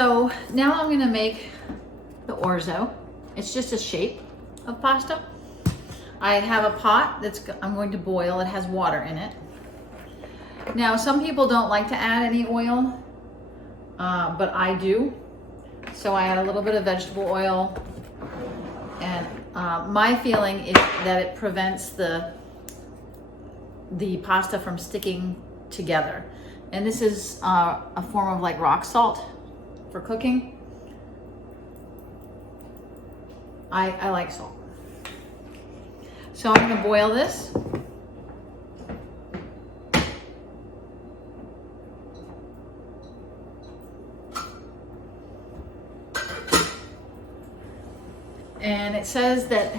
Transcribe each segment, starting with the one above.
So now I'm gonna make the orzo. It's just a shape of pasta. I have a pot I'm going to boil. It has water in it. Now, some people don't like to add any oil, but I do. So I add a little bit of vegetable oil, and my feeling is that it prevents the pasta from sticking together. And this is a form of like rock salt for cooking. I like salt. So I'm gonna boil this. And it says that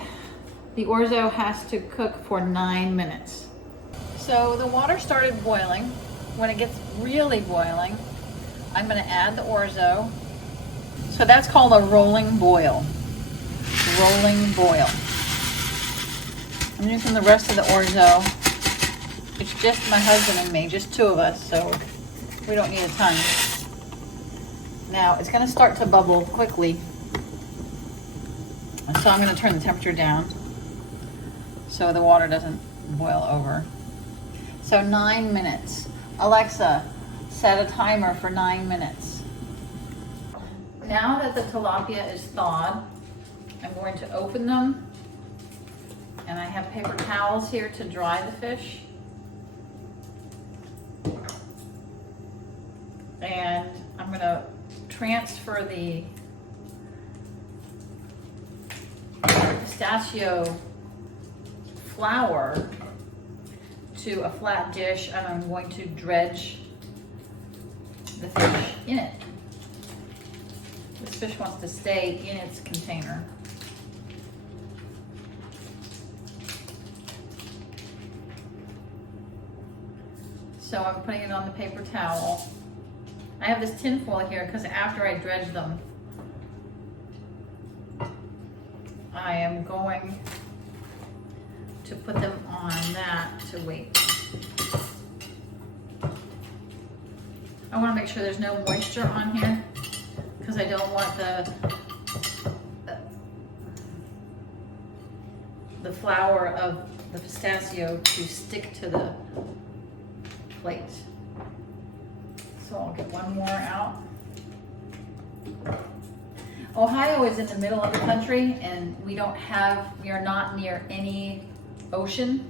the orzo has to cook for 9 minutes. So the water started boiling. When it gets really boiling, I'm gonna add the orzo. So that's called a rolling boil. Rolling boil. I'm using the rest of the orzo. It's just my husband and me, just two of us, so we don't need a ton. Now it's gonna start to bubble quickly. So I'm gonna turn the temperature down so the water doesn't boil over. So 9 minutes. Alexa, set a timer for 9 minutes. Now that the tilapia is thawed, I'm going to open them, and I have paper towels here to dry the fish. And I'm going to transfer the pistachio flour to a flat dish, and I'm going to dredge the fish in it. This fish wants to stay in its container. So I'm putting it on the paper towel. I have this tin foil here because after I dredge them, I am going to put them on that to wait. I want to make sure there's no moisture on here because I don't want the flour of the pistachio to stick to the plate. So I'll get one more out. Ohio is in the middle of the country, and we are not near any ocean.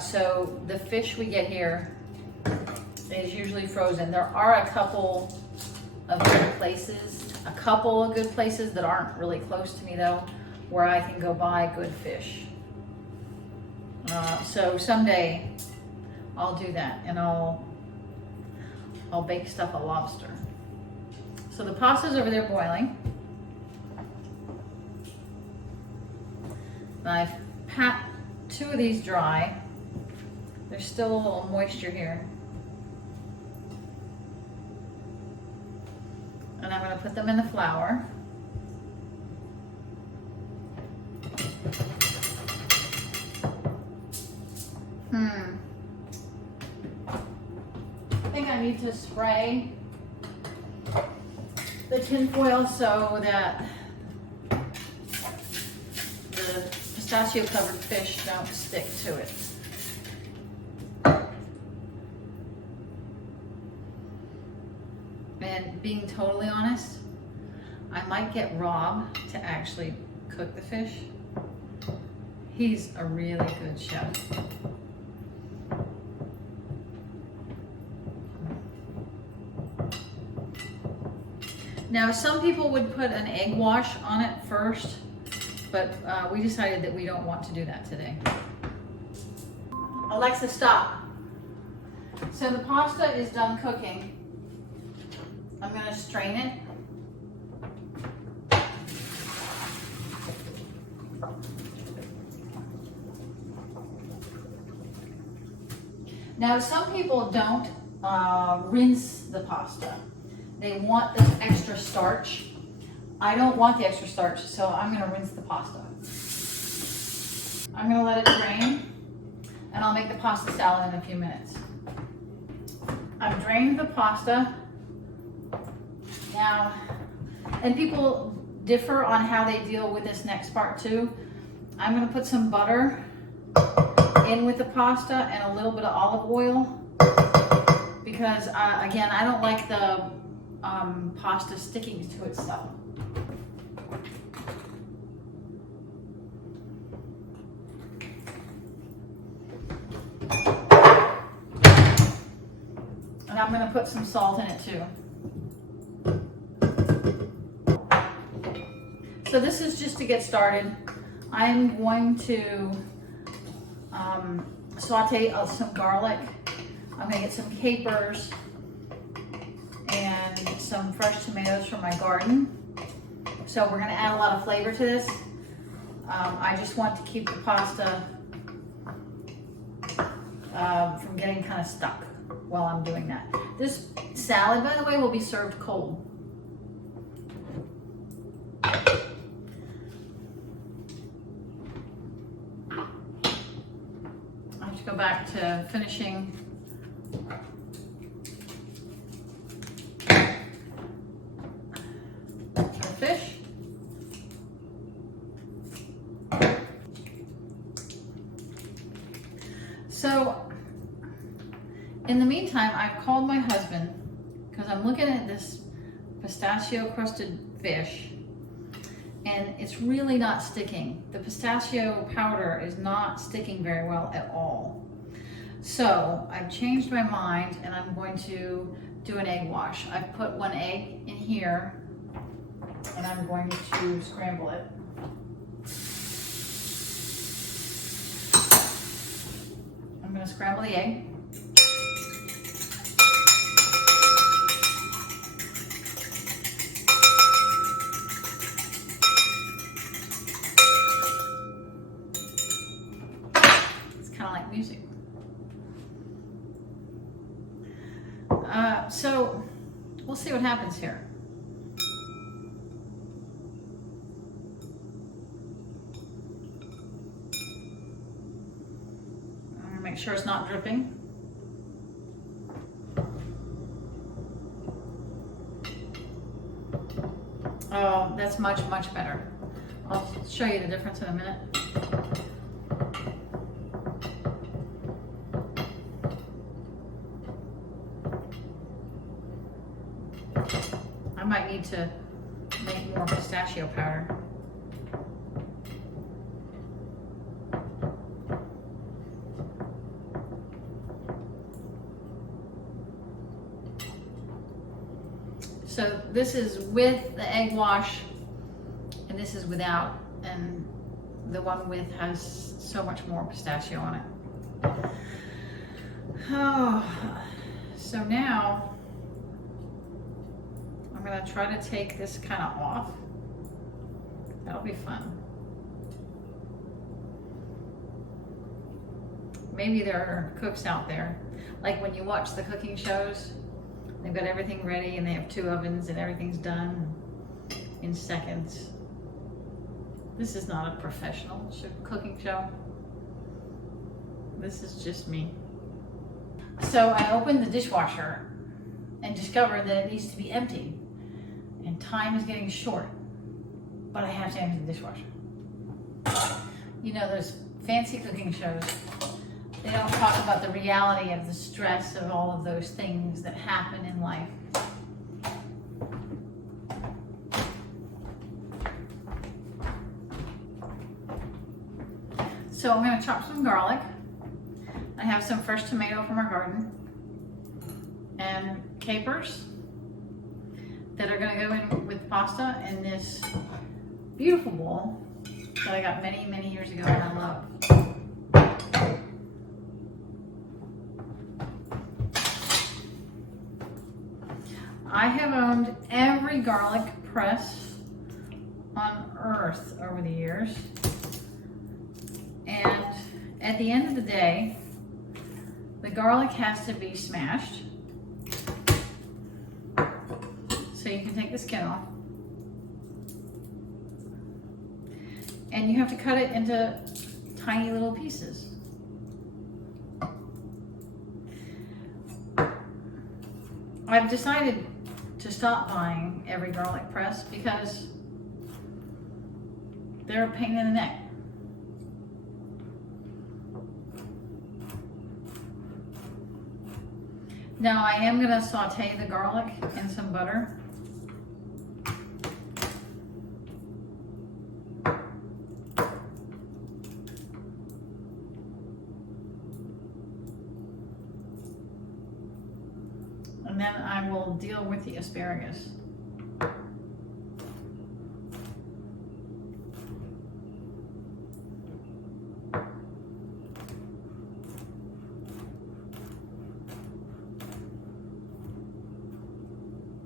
So the fish we get here is usually frozen. There are a couple of good places that aren't really close to me though, where I can go buy good fish. So someday I'll do that, and I'll bake stuff a lobster. So the pasta's over there boiling. I've pat 2 of these dry. There's still a little moisture here. And I'm going to put them in the flour. I think I need to spray the tin foil so that the pistachio covered fish don't stick to it. And being totally honest, I might get Rob to actually cook the fish. He's a really good chef. Now, some people would put an egg wash on it first, but we decided that we don't want to do that today. Alexa, stop. So the pasta is done cooking. I'm going to strain it. Now, some people don't rinse the pasta. They want this extra starch. I don't want the extra starch, so I'm going to rinse the pasta. I'm going to let it drain, and I'll make the pasta salad in a few minutes. I've drained the pasta. Now, and people differ on how they deal with this next part too. I'm gonna put some butter in with the pasta and a little bit of olive oil because again, I don't like the pasta sticking to itself. And I'm gonna put some salt in it too. So this is just to get started. I'm going to saute some garlic. I'm gonna get some capers and some fresh tomatoes from my garden. So we're gonna add a lot of flavor to this. I just want to keep the pasta from getting kind of stuck while I'm doing that. This salad, by the way, will be served cold. Go back to finishing the fish. So in the meantime, I've called my husband because I'm looking at this pistachio crusted fish and it's really not sticking. The pistachio powder is not sticking very well at all. So I've changed my mind and I'm going to do an egg wash. I've put 1 egg in here and I'm going to scramble it. I'm going to scramble the egg. Music. So we'll see what happens here. I'm gonna make sure it's not dripping. Oh, that's much, much better. I'll show you the difference in a minute. I might need to make more pistachio powder. So this is with the egg wash and this is without, and the one with has so much more pistachio on it. Oh, so now I'm gonna try to take this kind of off. That'll be fun. Maybe there are cooks out there, like when you watch the cooking shows, they've got everything ready and they have 2 ovens and everything's done in seconds. This is not a professional cooking show. This is just me. So I opened the dishwasher and discovered that it needs to be empty. And time is getting short, but I have to empty the dishwasher. You know, those fancy cooking shows, they don't talk about the reality of the stress of all of those things that happen in life. So I'm gonna chop some garlic. I have some fresh tomato from our garden and capers that are gonna go in with pasta in this beautiful bowl that I got many, many years ago and I love. I have owned every garlic press on earth over the years. And at the end of the day, the garlic has to be smashed. So you can take the skin off. And you have to cut it into tiny little pieces. I've decided to stop buying every garlic press because they're a pain in the neck. Now I am going to saute the garlic in some butter. And then I will deal with the asparagus.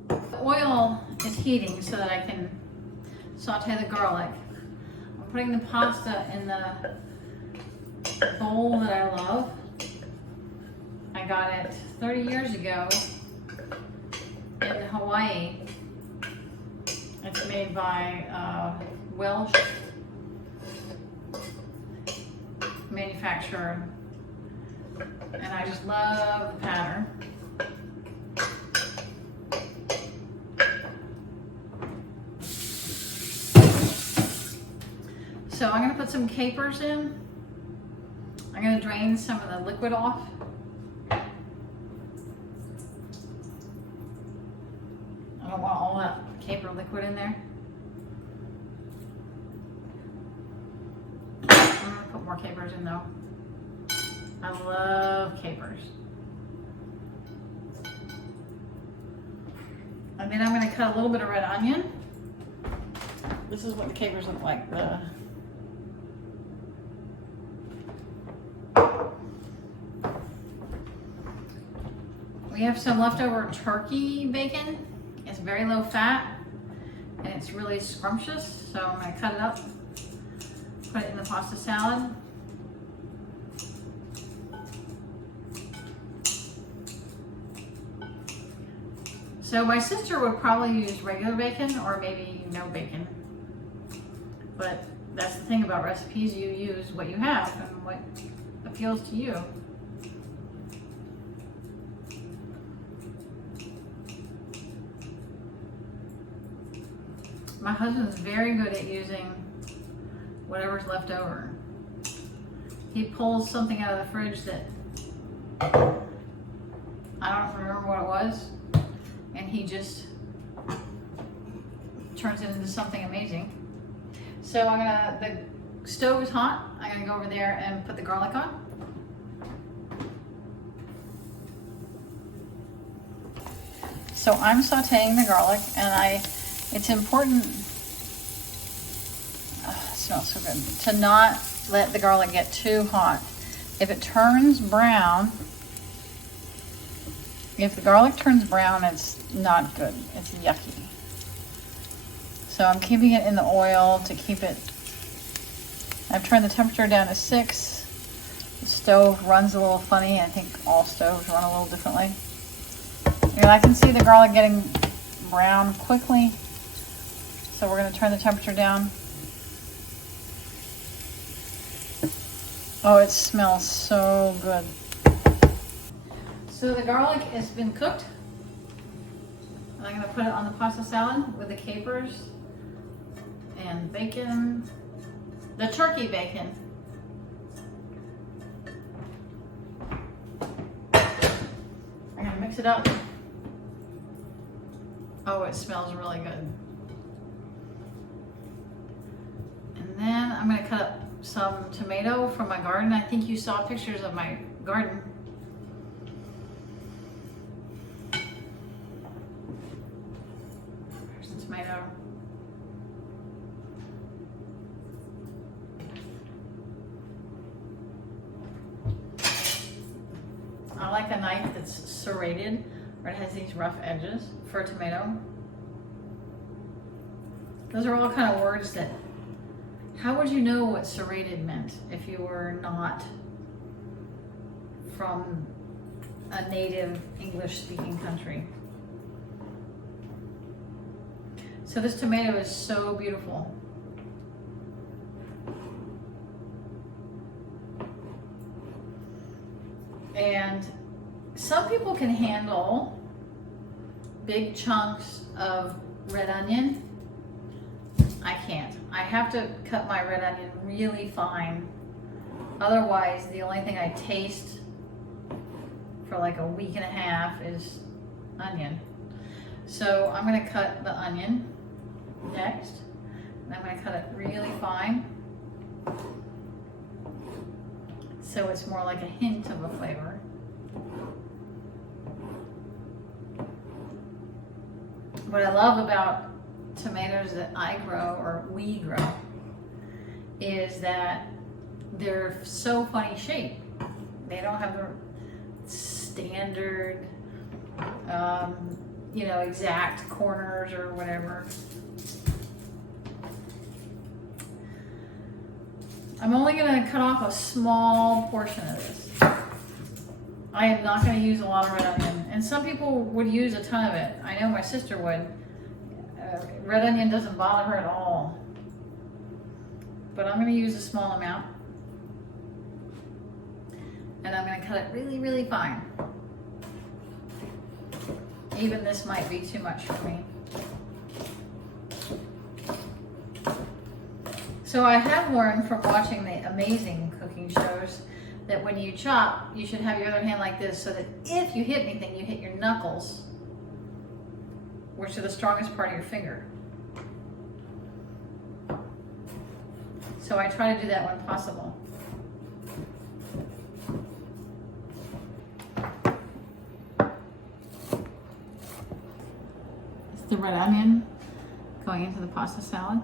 The oil is heating so that I can saute the garlic. I'm putting the pasta in the bowl that I love. I got it 30 years ago in Hawaii. It's made by Welsh manufacturer, and I just love the pattern. So I'm going to put some capers in. I'm going to drain some of the liquid off. I don't want all that caper liquid in there. I'm going to put more capers in though. I love capers. And then I'm going to cut a little bit of red onion. This is what the capers look like. We have some leftover turkey bacon. It's very low fat and it's really scrumptious. So I'm going to cut it up, put it in the pasta salad. So my sister would probably use regular bacon or maybe no bacon. But that's the thing about recipes, you use what you have and what appeals to you. My husband's very good at using whatever's left over. He pulls something out of the fridge that I don't remember what it was, and he just turns it into something amazing. So the stove is hot. I'm gonna go over there and put the garlic on. So I'm sauteing the garlic, and it's important, it smells so good, to not let the garlic get too hot. If it turns brown, if the garlic turns brown, it's not good, it's yucky. So I'm keeping it in the oil to keep it, I've turned the temperature down to 6. The stove runs a little funny. I think all stoves run a little differently. And I can see the garlic getting brown quickly. So we're going to turn the temperature down. Oh, it smells so good. So the garlic has been cooked. And I'm going to put it on the pasta salad with the capers and bacon, the turkey bacon. I'm going to mix it up. Oh, it smells really good. And then I'm going to cut up some tomato from my garden. I think you saw pictures of my garden. There's the tomato. I like a knife that's serrated, or it has these rough edges for a tomato. Those are all kind of words that, how would you know what serrated meant if you were not from a native English speaking country? So this tomato is so beautiful. And some people can handle big chunks of red onion, I can't. I have to cut my red onion really fine. Otherwise, the only thing I taste for like a week and a half is onion. So I'm gonna cut the onion next, and I'm gonna cut it really fine, so it's more like a hint of a flavor. What I love about tomatoes that I grow, or we grow, is that they're so funny shaped. They don't have the standard, you know, exact corners or whatever. I'm only gonna cut off a small portion of this. I am not gonna use a lot of red onion. And some people would use a ton of it. I know my sister would. Red onion doesn't bother her at all. But I'm gonna use a small amount. And I'm gonna cut it really, really fine. Even this might be too much for me. So I have learned from watching the amazing cooking shows that when you chop, you should have your other hand like this, so that if you hit anything, you hit your knuckles, which are the strongest part of your finger. So I try to do that when possible. It's the red onion going into the pasta salad.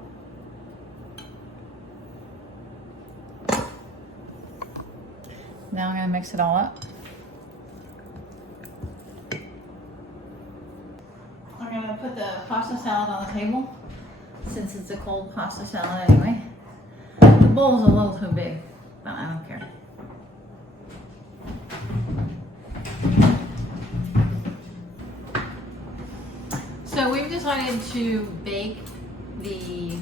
Now I'm going to mix it all up. I'm going to put the pasta salad on the table, since it's a cold pasta salad anyway. The bowl's a little too big, but I don't care. So we've decided to bake the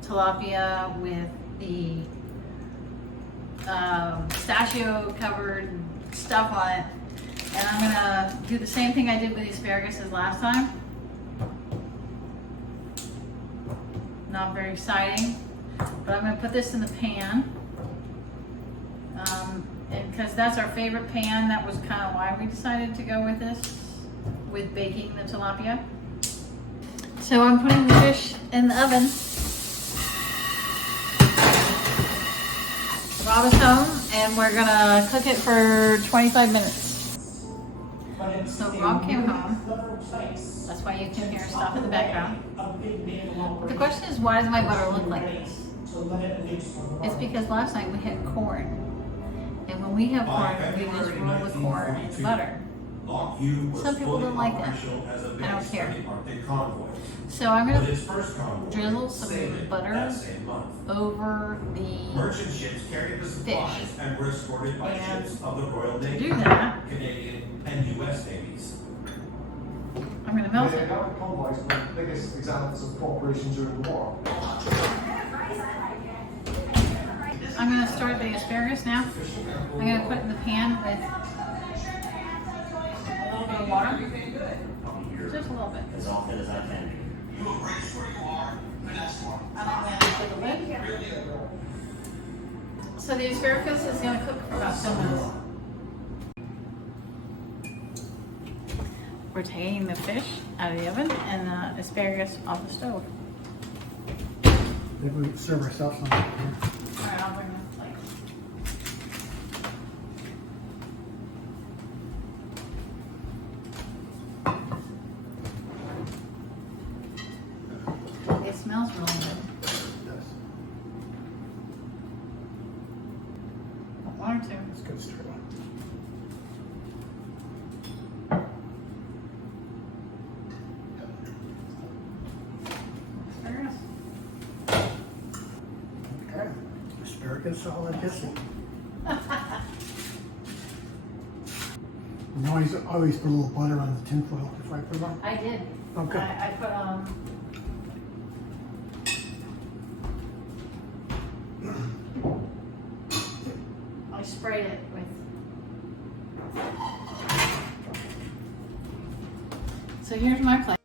tilapia with the pistachio covered stuff on it, and I'm gonna do the same thing I did with the asparagus as last time. Not very exciting, but I'm gonna put this in the pan, and because that's our favorite pan, that was kind of why we decided to go with this, with baking the tilapia. So I'm putting the fish in the oven. Rob is home, and we're gonna cook it for 25 minutes. So Rob came home. That's why you can hear stuff in the background. But the question is, why does my butter look like this? It's because last night we had corn. And when we have corn, we just roll the corn in butter. Some people don't like that. I don't care. So I'm going to drizzle some butter over the fish. And to do that, I'm going to melt it. The biggest examples of cooperation during the war. I'm going to start the asparagus now. I'm going to put it in the pan with a little bit of water. Just a little bit. As often as I can. And I'm going to put the lid. So the asparagus is going to cook for about 7 minutes. We're taking the fish out of the oven and the asparagus off the stove. Maybe we serve ourselves something. Alright, I'll bring the plate. It smells really good. It does. One or two. It's good to start on. Asparagus. Okay. Asparagus all like this. And always put a little butter on the tin foil before I put it on. I did. Okay. I put I sprayed it with So here's my plan.